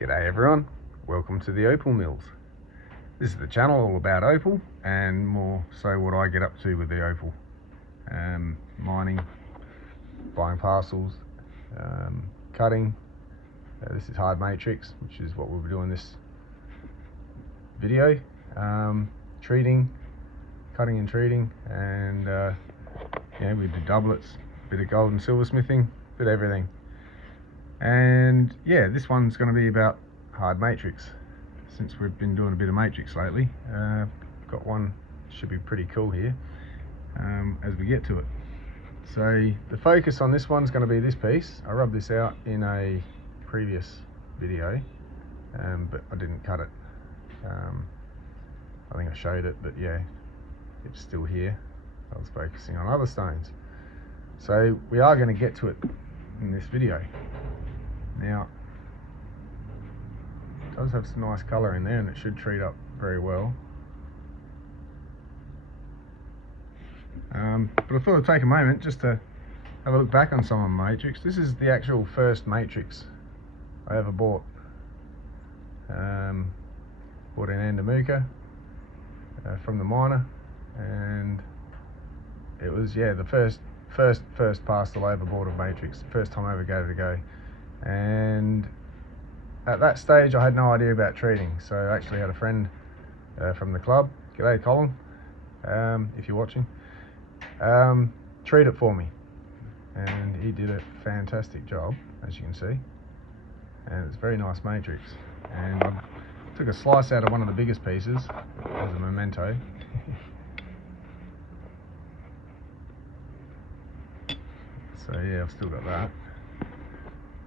G'day everyone, welcome to the Opal Mills. This is the channel all about opal and more so what I get up to with the opal. Mining, buying parcels, cutting. This is hard matrix, which is what we'll be doing this video. Treating, cutting and treating, and we do doublets, a bit of gold and silversmithing, a bit of everything. And yeah, this one's going to be about hard matrix, since we've been doing a bit of matrix lately. Got one, should be pretty cool here as we get to it. So the focus on this one's going to be this piece. I rubbed this out in a previous video, but I didn't cut it. I think I showed it, but yeah, it's still here. I was focusing on other stones. So we are going to get to it in this video. Now, it does have some nice colour in there and it should treat up very well. But I thought I'd take a moment just to have a look back on some of my matrix. This is the actual first matrix I ever bought. Bought in Andamooka from the miner, and it was the first parcel I ever bought of matrix, the first time I ever gave it a go. And at that stage I had no idea about treating, so I actually had a friend from the club, g'day Colin, if you're watching, treat it for me, and he did a fantastic job, as you can see, and it's a very nice matrix. And I took a slice out of one of the biggest pieces as a memento. So yeah, I've still got that.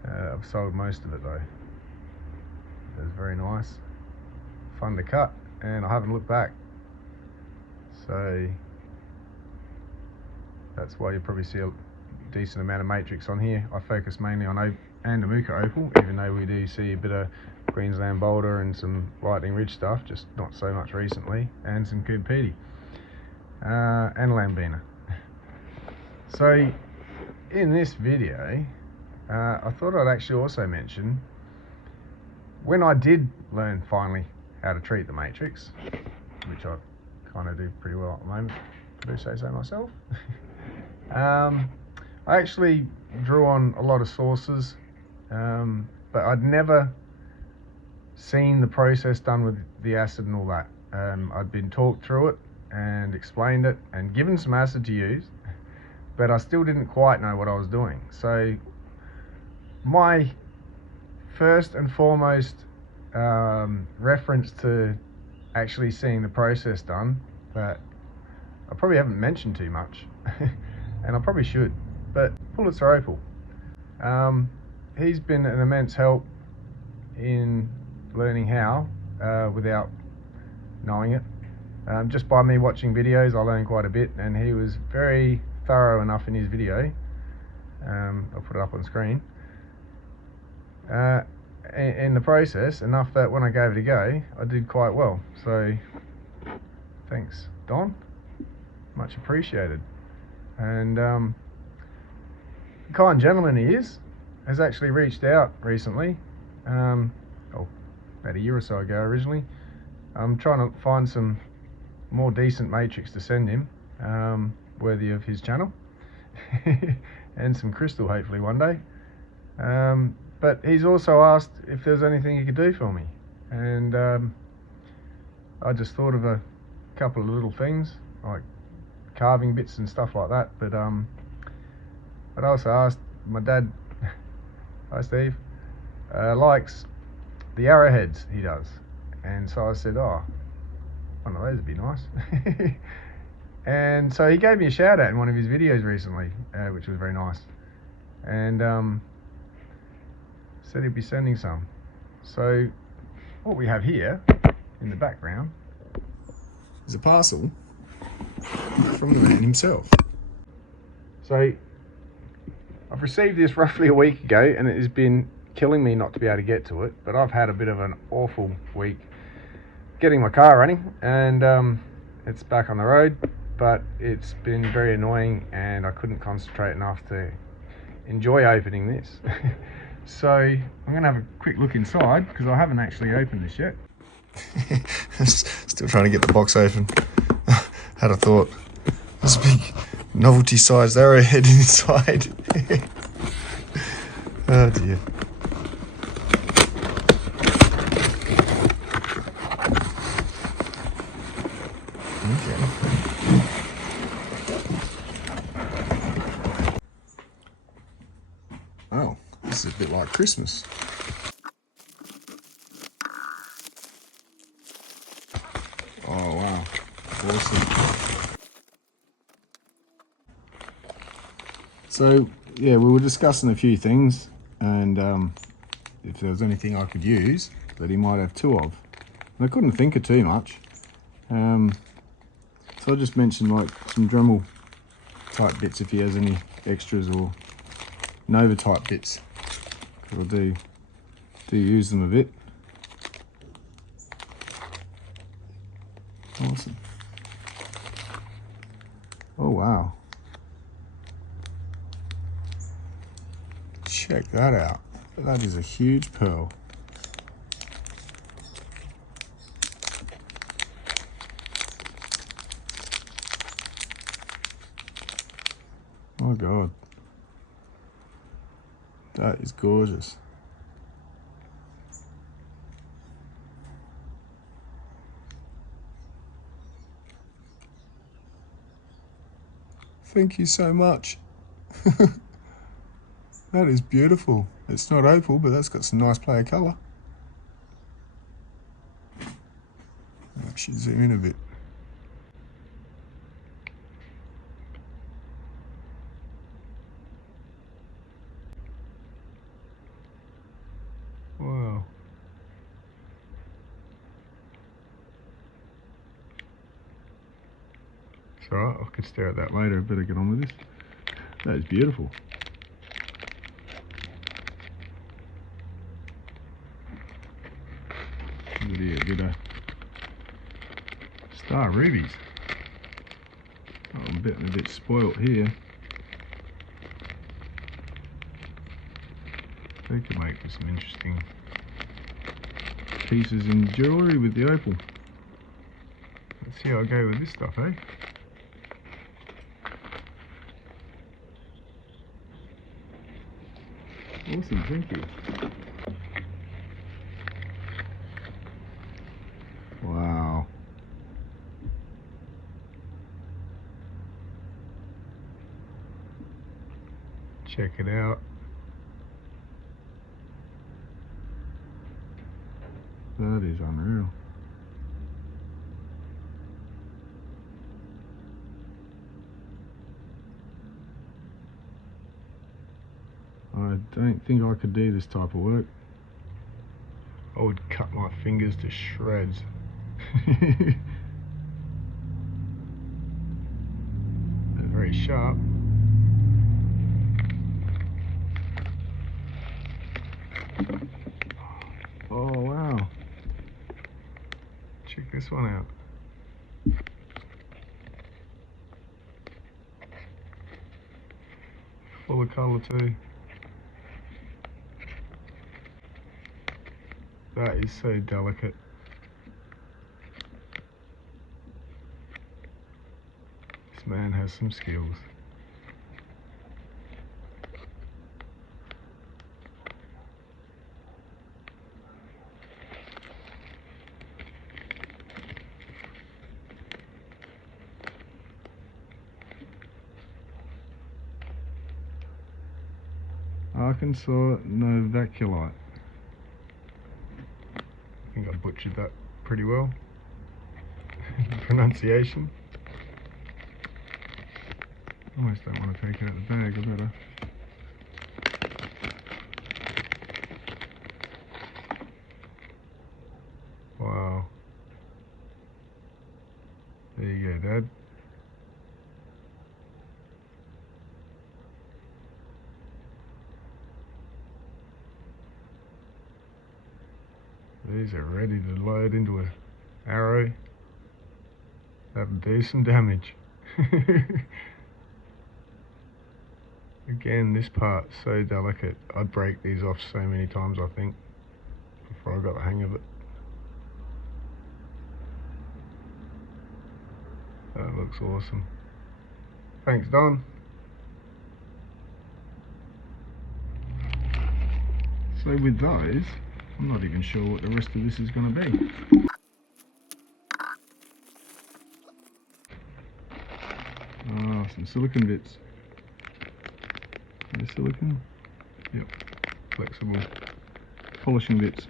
I've sold most of it though. It was very nice, fun to cut, and I haven't looked back. So that's why you probably see a decent amount of matrix on here. I focus mainly on Andamooka opal, even though we do see a bit of Queensland boulder and some Lightning Ridge stuff, just not so much recently, and some Coopedi and Lambina. So in this video, I thought I'd actually also mention, when I did learn finally how to treat the matrix, which I kind of do pretty well at the moment, I do say so myself. I actually drew on a lot of sources, but I'd never seen the process done with the acid and all that. I'd been talked through it and explained it and given some acid to use, but I still didn't quite know what I was doing. So my first and foremost reference to actually seeing the process done, that I probably haven't mentioned too much, and I probably should, but Pulitzer Opal. He's been an immense help in learning how, without knowing it. Just by me watching videos, I learned quite a bit, and he was very thorough enough in his video. I'll put it up on screen. In the process, enough that when I gave it a go, I did quite well. So thanks, Don, much appreciated. And the kind gentleman he is has actually reached out recently, about a year or so ago originally. I'm trying to find some more decent matrix to send him, worthy of his channel, and some crystal hopefully one day. But he's also asked if there's anything he could do for me, and I just thought of a couple of little things like carving bits and stuff like that. But I also asked my dad, hi Steve, likes the arrowheads, he does, and so I said, oh, one of those would be nice. And so he gave me a shout out in one of his videos recently, which was very nice, and said he'd be sending some. So what we have here in the background is a parcel from the man himself. So I've received this roughly a week ago, and it has been killing me not to be able to get to it, but I've had a bit of an awful week getting my car running, and it's back on the road, but it's been very annoying and I couldn't concentrate enough to enjoy opening this. So I'm going to have a quick look inside because I haven't actually opened this yet. Still trying to get the box open. Had a thought. There's a big novelty-sized arrowhead inside. Oh dear. Okay. Oh, this is a bit like Christmas. Oh wow, awesome. So yeah, we were discussing a few things, and if there was anything I could use that he might have two of. And I couldn't think of too much. So I just mentioned like some Dremel type bits if he has any extras, or Nova type bits. I do use them a bit. Awesome. Oh wow. Check that out. That is a huge pearl. Oh God. That is gorgeous. Thank you so much. That is beautiful. It's not opal, but that's got some nice play of colour. I should zoom in a bit. Wow. It's alright, I can stare at that later. I better get on with this. That is beautiful. Look at here, a bit of star rubies. Oh, I'm getting a bit spoilt here. They could make for some interesting pieces in jewellery with the opal. Let's see how I go with this stuff, eh? Awesome, thank you. Wow. Check it out. That is unreal. I don't think I could do this type of work. I would cut my fingers to shreds. They're very sharp. Oh wow. Check this one out. Full of colour too. That is so delicate. This man has some skills. Arkansas Novaculite. I think I butchered that pretty well. Pronunciation. Almost don't want to take it out of the bag, I better. Wow. There you go, Dad. These are ready to load into an arrow. That'll do some damage. Again, this part's so delicate. I'd break these off so many times, I think, before I got the hang of it. That looks awesome. Thanks, Don. So with those, I'm not even sure what the rest of this is going to be. Ah, some silicone bits. Is silicone? Yep. Flexible. Polishing bits.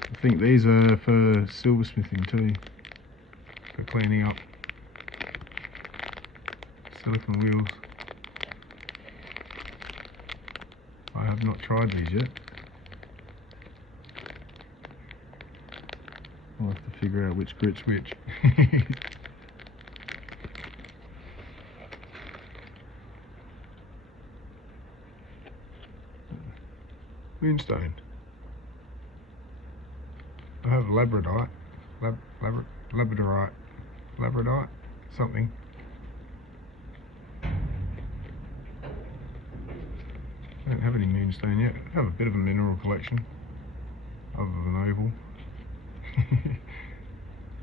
I think these are for silversmithing too. For cleaning up. Silicone wheels. I have not tried these yet. I'll have to figure out which grit's which. Moonstone. I have labradorite. Labradorite, something. I don't have any moonstone yet. I have a bit of a mineral collection, other than Opal.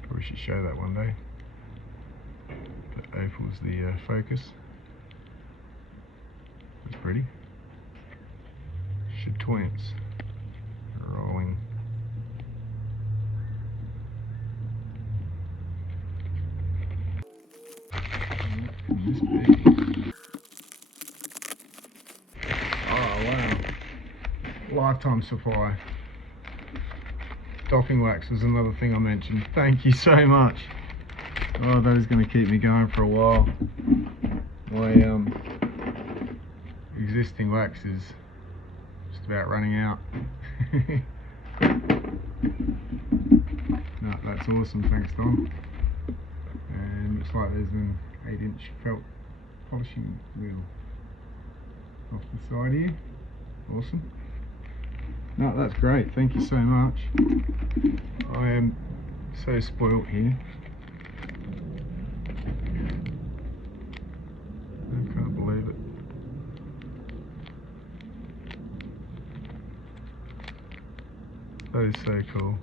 Probably should show that one day. But Opal's the focus. It's pretty. Chatoyance. Rolling. What can this be? Oh wow. Lifetime supply. Docking wax was another thing I mentioned. Thank you so much. Oh, that is going to keep me going for a while. My existing wax is just about running out. No, that's awesome, thanks Don. And looks like there's an 8-inch felt polishing wheel off the side here. Awesome. No, that's great, thank you so much. I am so spoilt here. I can't believe it. That is so cool.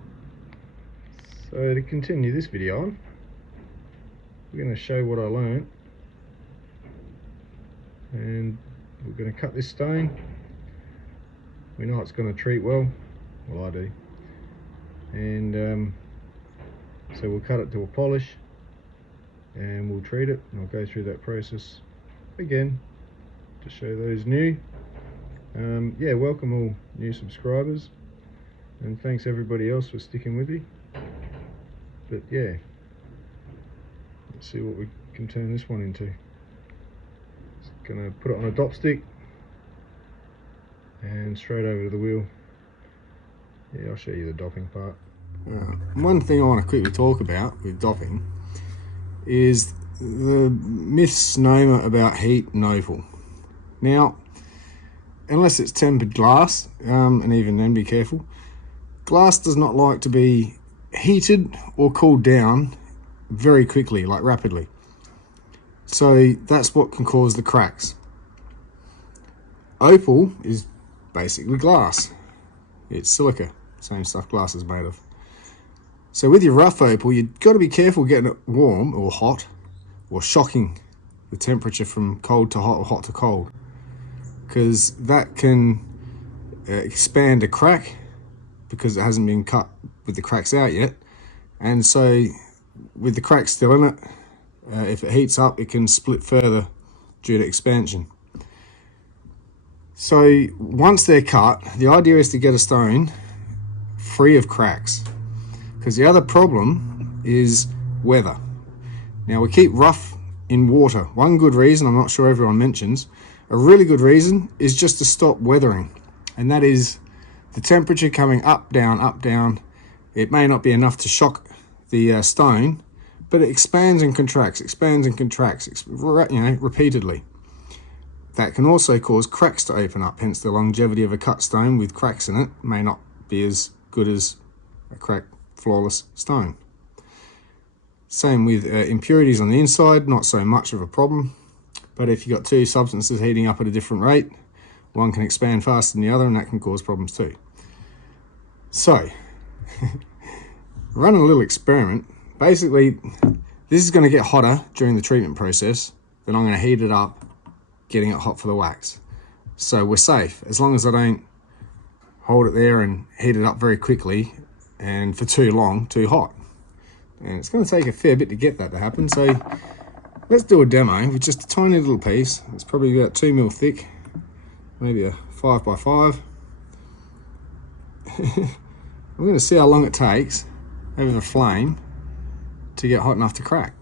So to continue this video on, we're going to show what I learnt, and we're going to cut this stone. We know it's going to treat well I do, and so we'll cut it to a polish and we'll treat it, and I'll go through that process again to show those new. Yeah, welcome all new subscribers, and thanks everybody else for sticking with me. But yeah, let's see what we can turn this one into. Just gonna put it on a dop stick and straight over to the wheel. Yeah, I'll show you the dopping part. One thing I want to quickly talk about with dopping is the misnomer about heat and Opal. Now, unless it's tempered glass, and even then be careful, glass does not like to be heated or cooled down very quickly, like rapidly. So that's what can cause the cracks. Opal is basically glass. It's silica, same stuff glass is made of. So with your rough opal, you've got to be careful getting it warm or hot, or shocking the temperature from cold to hot or hot to cold, because that can expand a crack because it hasn't been cut with the cracks out yet. And so with the cracks still in it, if it heats up, it can split further due to expansion. So once they're cut, the idea is to get a stone free of cracks, because the other problem is weather. Now, we keep rough in water. One good reason, I'm not sure everyone mentions, a really good reason is just to stop weathering, and that is the temperature coming up, down. It may not be enough to shock the stone, but it expands and contracts, repeatedly. That can also cause cracks to open up, hence the longevity of a cut stone with cracks in it may not be as good as a cracked, flawless stone. Same with impurities on the inside, not so much of a problem. But if you've got two substances heating up at a different rate, one can expand faster than the other, and that can cause problems too. So, running a little experiment. Basically, this is going to get hotter during the treatment process, then I'm going to heat it up, getting it hot for the wax. So we're safe, as long as I don't hold it there and heat it up very quickly and for too long, too hot. And it's going to take a fair bit to get that to happen, so let's do a demo with just a tiny little piece. It's probably about 2 mil thick, maybe a 5x5. We're going to see how long it takes over the flame to get hot enough to crack.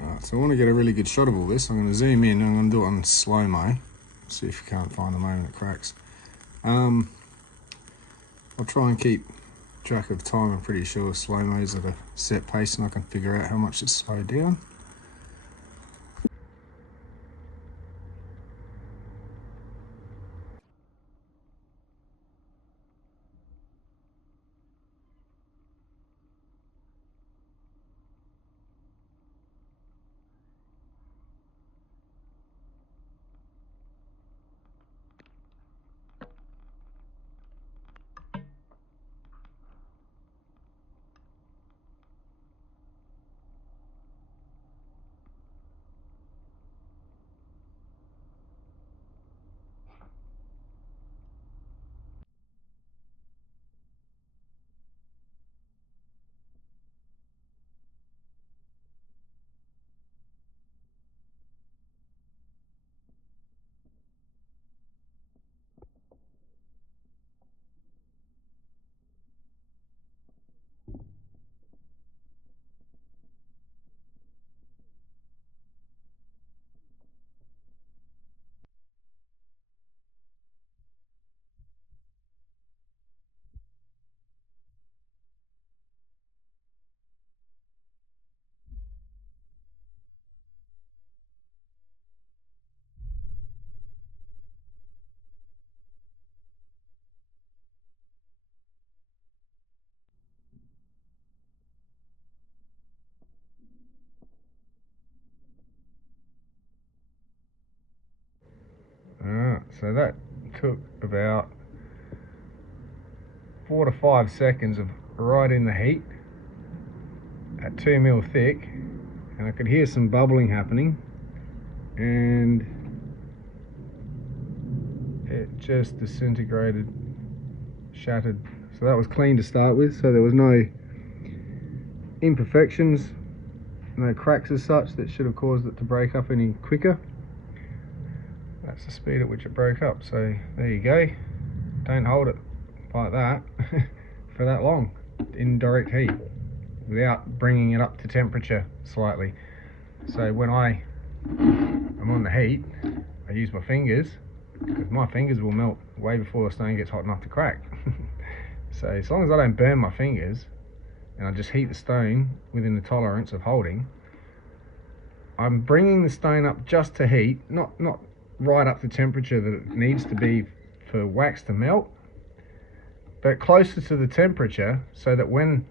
Alright, so I want to get a really good shot of all this. I'm going to zoom in and I'm going to do it on slow-mo. See if you can't find the moment it cracks. I'll try and keep track of time. I'm pretty sure slow-mo's at a set pace and I can figure out how much it's slowed down. So that took about 4 to 5 seconds of right in the heat at 2 mil thick, and I could hear some bubbling happening, and it just disintegrated, shattered. So that was clean to start with, so there was no imperfections, no cracks as such that should have caused it to break up any quicker. That's the speed at which it broke up, so there you go. Don't hold it like that for that long in direct heat without bringing it up to temperature slightly. So when I am on the heat, I use my fingers, because my fingers will melt way before the stone gets hot enough to crack. So as long as I don't burn my fingers and I just heat the stone within the tolerance of holding, I'm bringing the stone up just to heat, not right up to temperature that it needs to be for wax to melt, but closer to the temperature so that when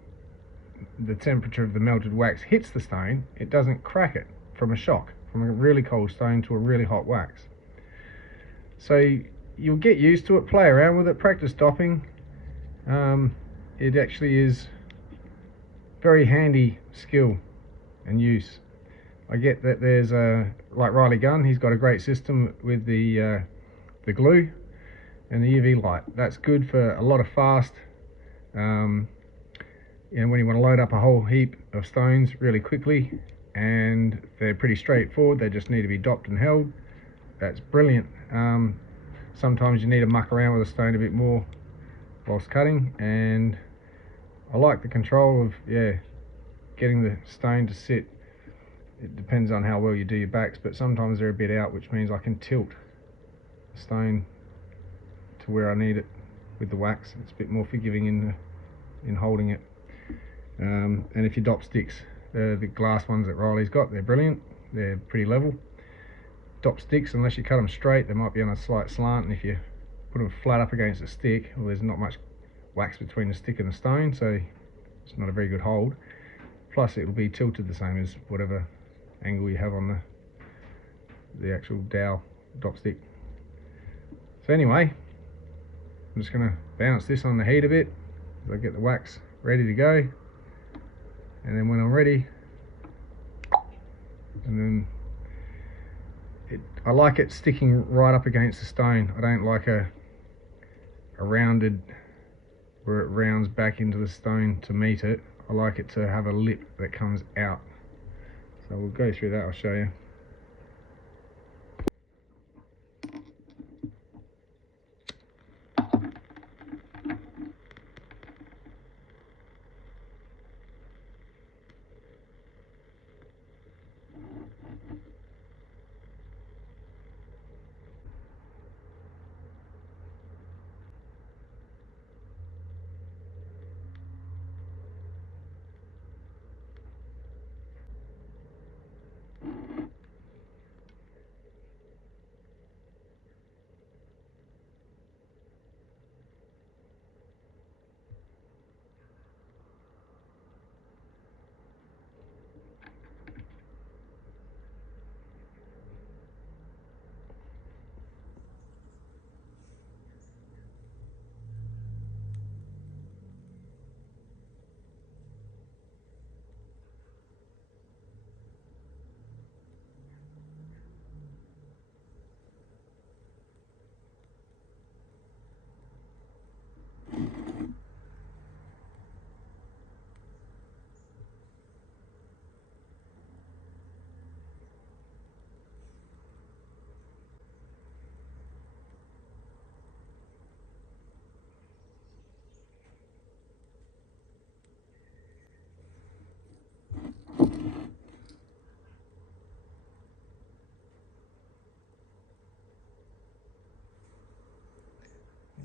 the temperature of the melted wax hits the stone, it doesn't crack it from a shock, from a really cold stone to a really hot wax. So you'll get used to it, play around with it, practice dopping. It actually is very handy skill and use. I get that there's like Riley Gunn, he's got a great system with the glue and the UV light. That's good for a lot of fast, when you want to load up a whole heap of stones really quickly, and they're pretty straightforward, they just need to be dopped and held. That's brilliant. Sometimes you need to muck around with a stone a bit more whilst cutting, and I like the control of getting the stone to sit. It depends on how well you do your backs, but sometimes they're a bit out, which means I can tilt the stone to where I need it with the wax. It's a bit more forgiving in holding it. And if you dop sticks, the glass ones that Riley's got, they're brilliant. They're pretty level. Dop sticks, unless you cut them straight, they might be on a slight slant, and if you put them flat up against a stick, well, there's not much wax between the stick and the stone, so it's not a very good hold. Plus it'll be tilted the same as whatever angle you have on the actual dowel dop stick. So anyway, I'm just going to bounce this on the heat a bit as I get the wax ready to go, and then when I'm ready, and then I like it sticking right up against the stone. I don't like a rounded where it rounds back into the stone to meet it. I like it to have a lip that comes out. So we'll go through that, I'll show you.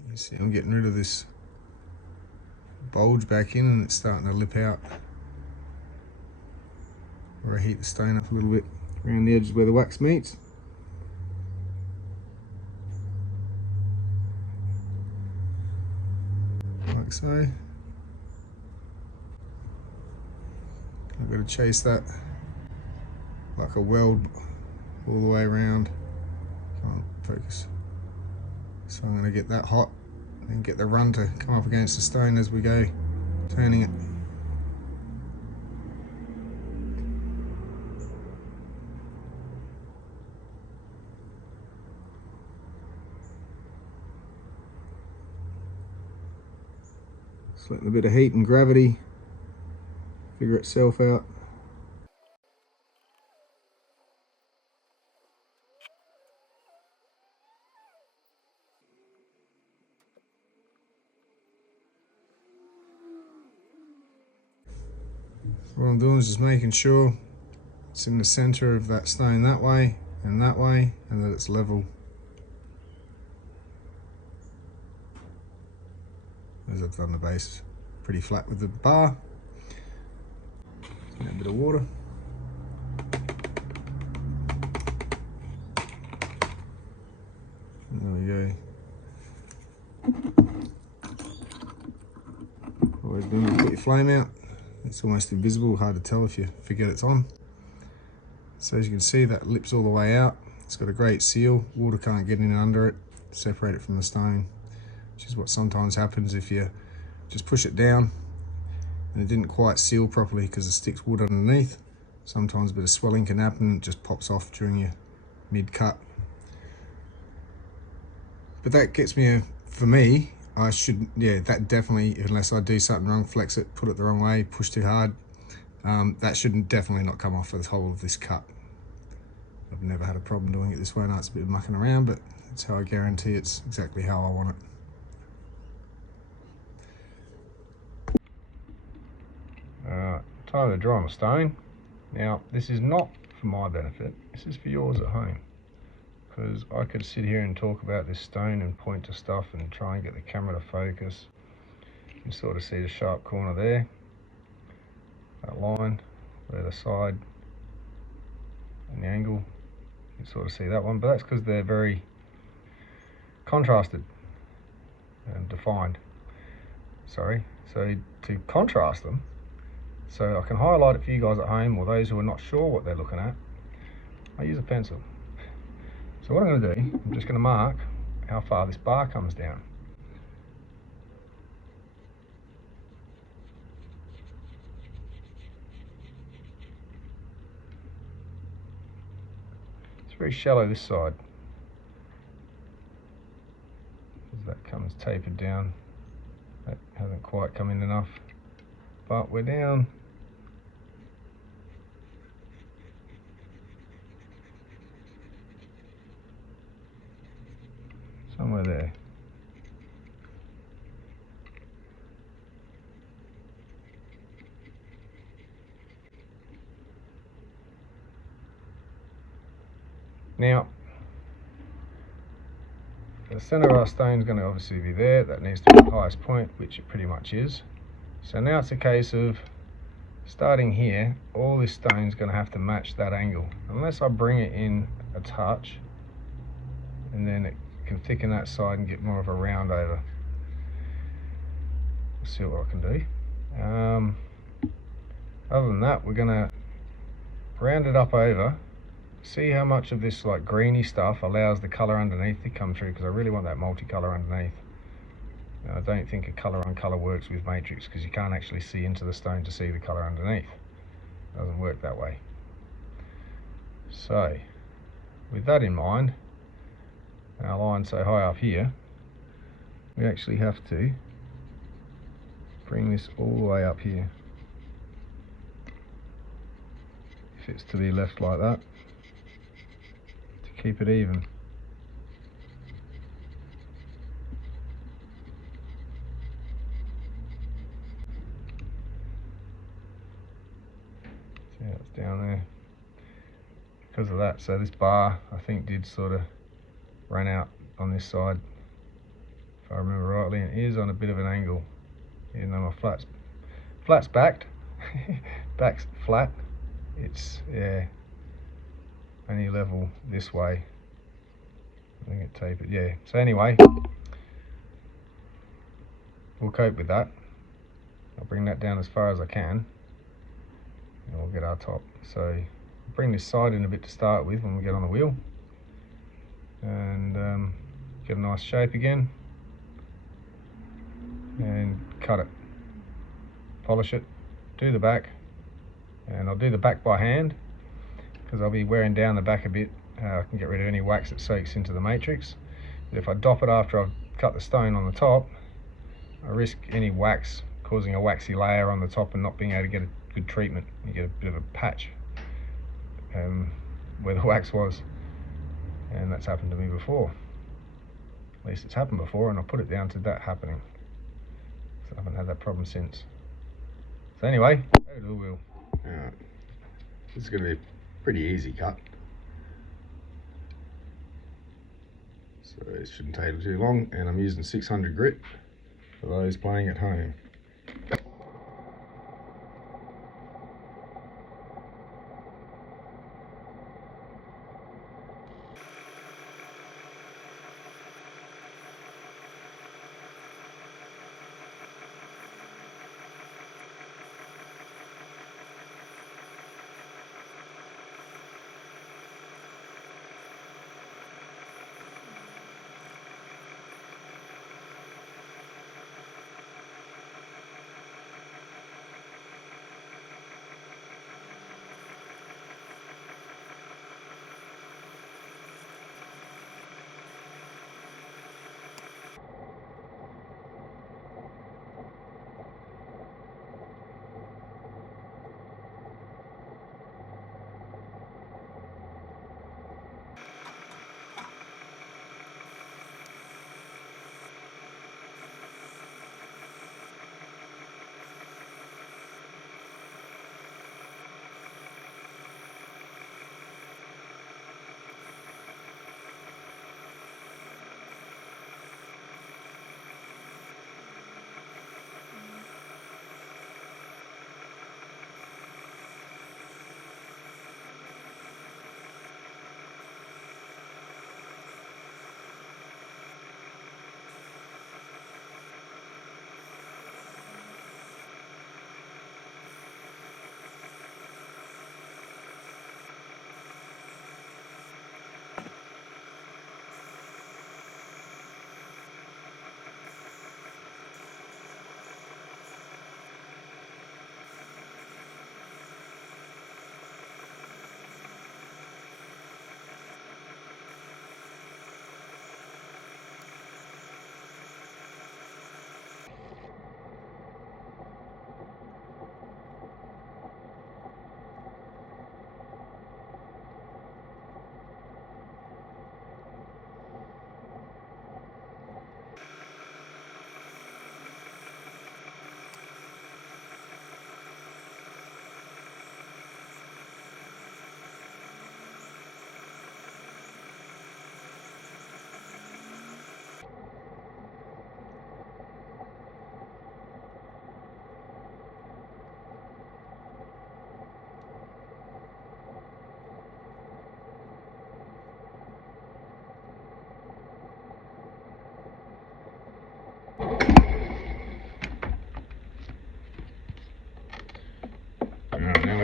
You see I'm getting rid of this bulge back in, and it's starting to lip out where I heat the stone up a little bit around the edges where the wax meets. Like so. I've got to chase that like a weld all the way around. Can't focus. So I'm going to get that hot and get the run to come up against the stone as we go turning it. Just letting a bit of heat and gravity figure itself out. What I'm doing is just making sure it's in the center of that stone that way, and that it's level. As I've done the base pretty flat with the bar. A bit of water. There we go. Always remember to put your flame out. It's almost invisible, hard to tell if you forget it's on. So as you can see, that lips all the way out. It's got a great seal. Water can't get in under it, separate it from the stone, which is what sometimes happens if you just push it down and it didn't quite seal properly because the stick's wood underneath. Sometimes a bit of swelling can happen, it just pops off during your mid-cut. But that gets me, for me, I should, yeah, that definitely, unless I do something wrong, flex it, put it the wrong way, push too hard, that shouldn't definitely not come off for the whole of this cut. I've never had a problem doing it this way. Now it's a bit of mucking around, but it's how I guarantee it's exactly how I want it. Time to draw on the stone. Now, this is not for my benefit, this is for yours at home. Because I could sit here and talk about this stone and point to stuff and try and get the camera to focus. You can sort of see the sharp corner there, that line, where the side and the angle. You can sort of see that one, but that's because they're very contrasted and defined. So to contrast them, so I can highlight it for you guys at home or those who are not sure what they're looking at, I use a pencil. So what I'm going to do, I'm just going to mark how far this bar comes down. It's very shallow this side. As that comes tapered down, that hasn't quite come in enough, but we're down somewhere there. Now, the centre of our stone is going to obviously be there. That needs to be the highest point, which it pretty much is. So now it's a case of starting here, all this stone is going to have to match that angle. Unless I bring it in a touch, and then it can thicken that side and get more of a round over. Let's see what I can do. Other than that, we're going to round it up over. See how much of this like greeny stuff allows the colour underneath to come through, because I really want that multicolour underneath. I don't think a colour on colour works with matrix, because you can't actually see into the stone to see the colour underneath. It doesn't work that way. So with that in mind, our line so high up here, we actually have to bring this all the way up here. If it's to be left like that, to keep it even. See how it's down there? Because of that, so this bar I think did sort of run out on this side, if I remember rightly, and it is on a bit of an angle, even though my flat's backed. Back's flat, it's only level this way. I think it tapered, yeah. So anyway, we'll cope with that. I'll bring that down as far as I can, and we'll get our top. So bring this side in a bit to start with when we get on the wheel, and get a nice shape again, and cut it, polish it, do the back, and I'll do the back by hand because I'll be wearing down the back a bit. I can get rid of any wax that soaks into the matrix. But if I dop it after I've cut the stone on the top, I risk any wax causing a waxy layer on the top and not being able to get a good treatment. You get a bit of a patch where the wax was, and that's happened to me before. At least it's happened before, and I'll put it down to that happening. So I haven't had that problem since. So anyway, go to the wheel. Alright, this is going to be a pretty easy cut. So it shouldn't take too long, and I'm using 600 grit for those playing at home.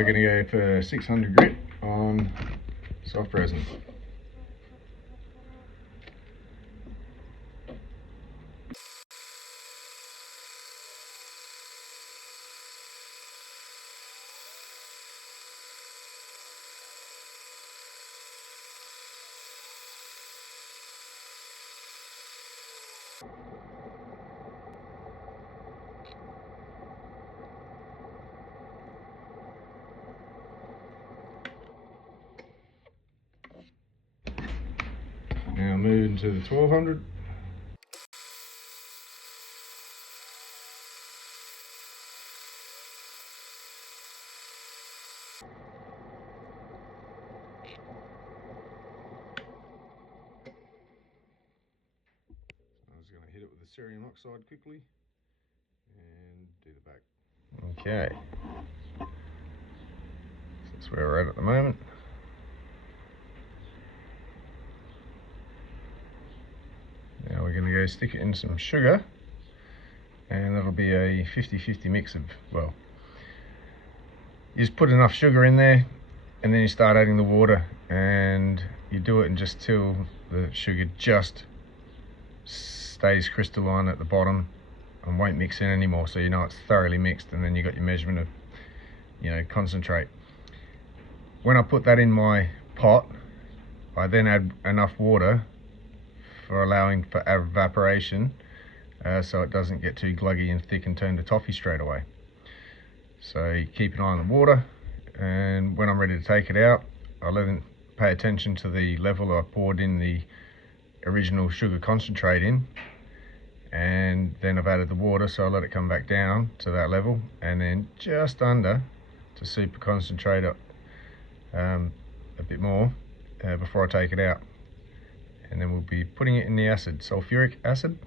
we're going to go for 600 grit on soft resin. Now moving to the 1200. I was going to hit it with the cerium oxide quickly and do the back. Okay, so that's where we're at the moment. Now we're going to go stick it in some sugar, and that'll be a 50-50 mix of, well, you just put enough sugar in there and then you start adding the water, and you do it just till the sugar just stays crystalline at the bottom and won't mix in anymore, so you know it's thoroughly mixed, and then you got your measurement of, you know, concentrate. When I put that in my pot, I then add enough water for allowing for evaporation, so it doesn't get too gluggy and thick and turn to toffee straight away. So keep an eye on the water, and when I'm ready to take it out, I'll then pay attention to the level I poured in the original sugar concentrate in, and then I've added the water, so I'll let it come back down to that level, and then just under to super concentrate it a bit more before I take it out. And then we'll be putting it in the acid, sulfuric acid.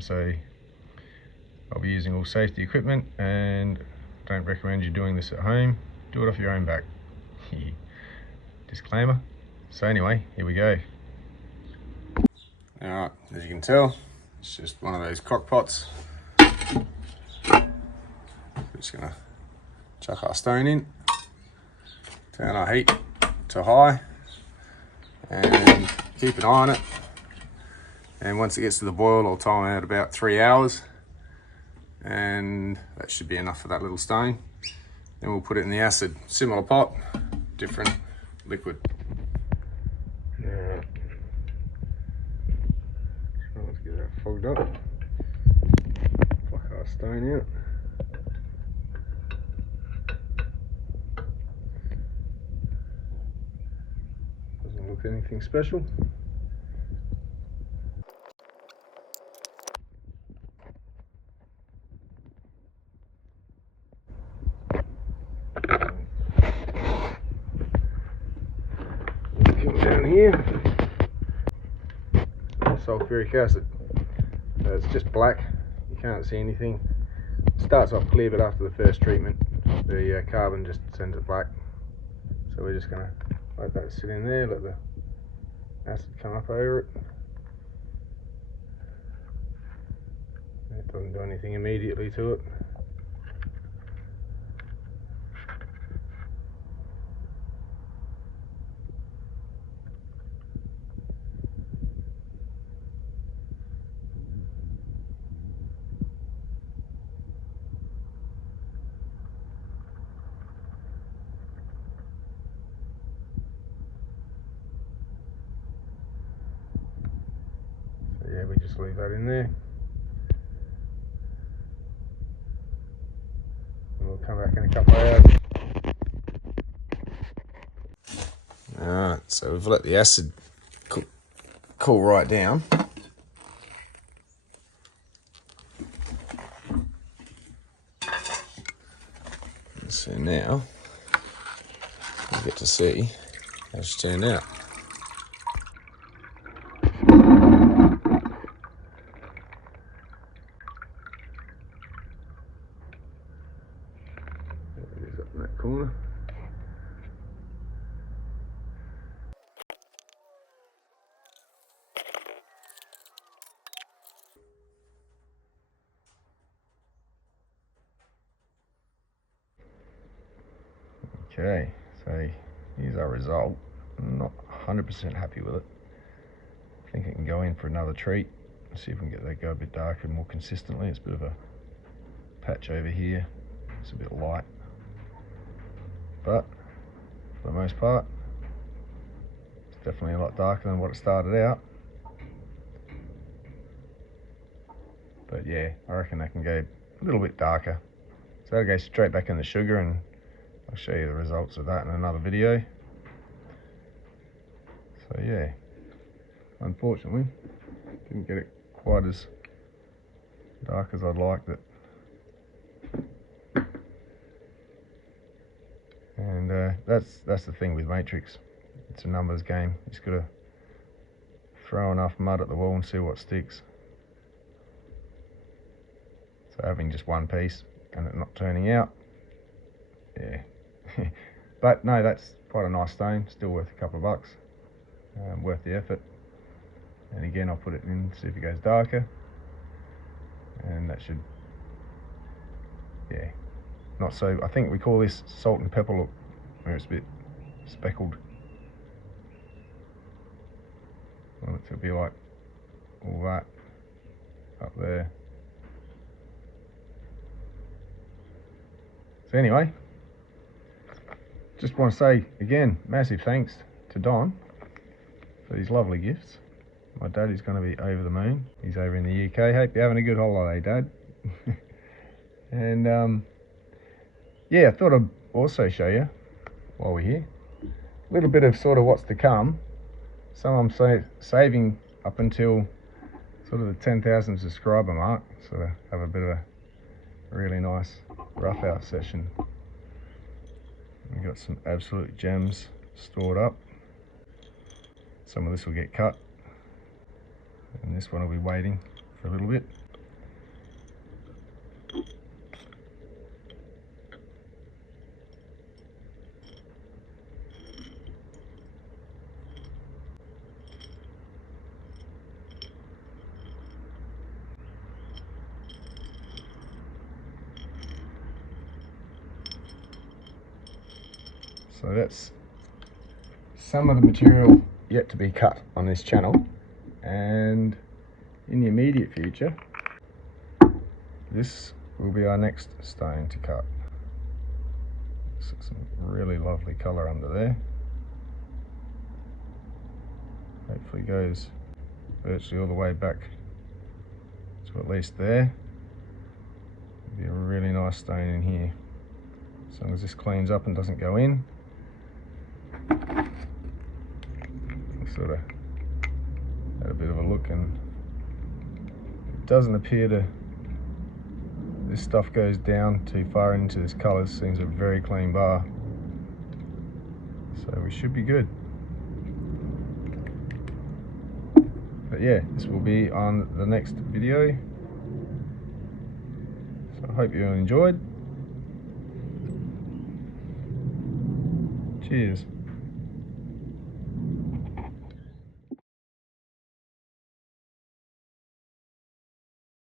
So I'll be using all safety equipment, and don't recommend you doing this at home. Do it off your own back. Disclaimer. So anyway, here we go. Alright, as you can tell, it's just one of those crock pots. We're just gonna chuck our stone in, turn our heat to high, and keep an eye on it. And once it gets to the boil, I'll time out about 3 hours, and that should be enough for that little stone. Then we'll put it in the acid. Similar pot, different liquid. Now, let's get that fogged up. Pluck our stone out. Doesn't look anything special. Come down here. Sulfuric acid. It's just black. You can't see anything. It starts off clear, but after the first treatment, the carbon just sends it black. So we're just going to let that sit in there, let the acid come up over it. It doesn't do anything immediately to it. So yeah, we just leave that in there. And we'll come back in a couple of hours. Alright, so we've let the acid cool right down. So now you get to see how it's turned out. There it is up in that corner. Okay, so here's our result. I'm not 100% happy with it. I think it can go in for another treat. Let's see if we can get that go a bit darker and more consistently. It's a bit of a patch over here. It's a bit light. But for the most part, it's definitely a lot darker than what it started out. But yeah, I reckon that can go a little bit darker. So that'll go straight back in the sugar, and I'll show you the results of that in another video. So yeah, unfortunately, didn't get it quite as dark as I'd liked it. And that's the thing with Matrix. It's a numbers game. You just got to throw enough mud at the wall and see what sticks. So having just one piece and it not turning out, yeah. But no, that's quite a nice stone. Still worth a couple of bucks. Worth the effort. And again, I'll put it in, see if it goes darker. And that should, yeah, not so. I think we call this salt and pepper look, where it's a bit speckled. I want it to be like all that up there. So anyway, just want to say again, massive thanks to Don for these lovely gifts. My dad is going to be over the moon. He's over in the UK. Hope you're having a good holiday, Dad. And yeah, I thought I'd also show you, while we're here, a little bit of sort of what's to come. So I'm saving up until sort of the 10,000 subscriber mark, so to have a bit of a really nice rough out session. We've got some absolute gems stored up. Some of this will get cut, and this one will be waiting for a little bit. So that's some of the material yet to be cut on this channel, and in the immediate future, this will be our next stone to cut. So some really lovely colour under there. Hopefully goes virtually all the way back to at least there. It'll be a really nice stone in here. As long as this cleans up and doesn't go in. Sort of had a bit of a look, and it doesn't appear to, this stuff goes down too far into this colour. Seems a very clean bar, so we should be good. But yeah, this will be on the next video, so I hope you enjoyed. Cheers.